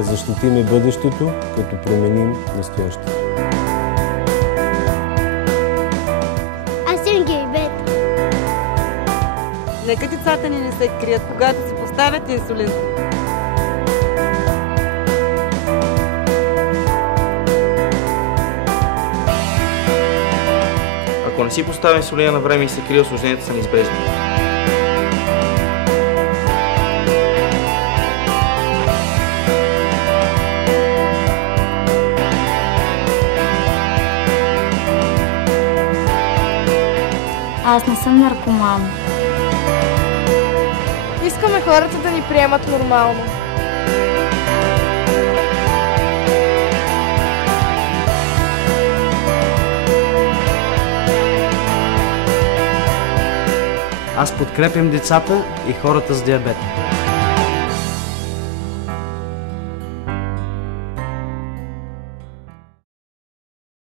да защитим бъдещето, като променим настоящето. Аз съм гейбет. Нека децата ни не се крият, когато си поставят инсулин. Ако не си поставя инсулина на време и се крие, осложненията са неизбежни. Аз не съм наркоман. Искаме хората да ни приемат нормално. Аз подкрепям децата и хората с диабет.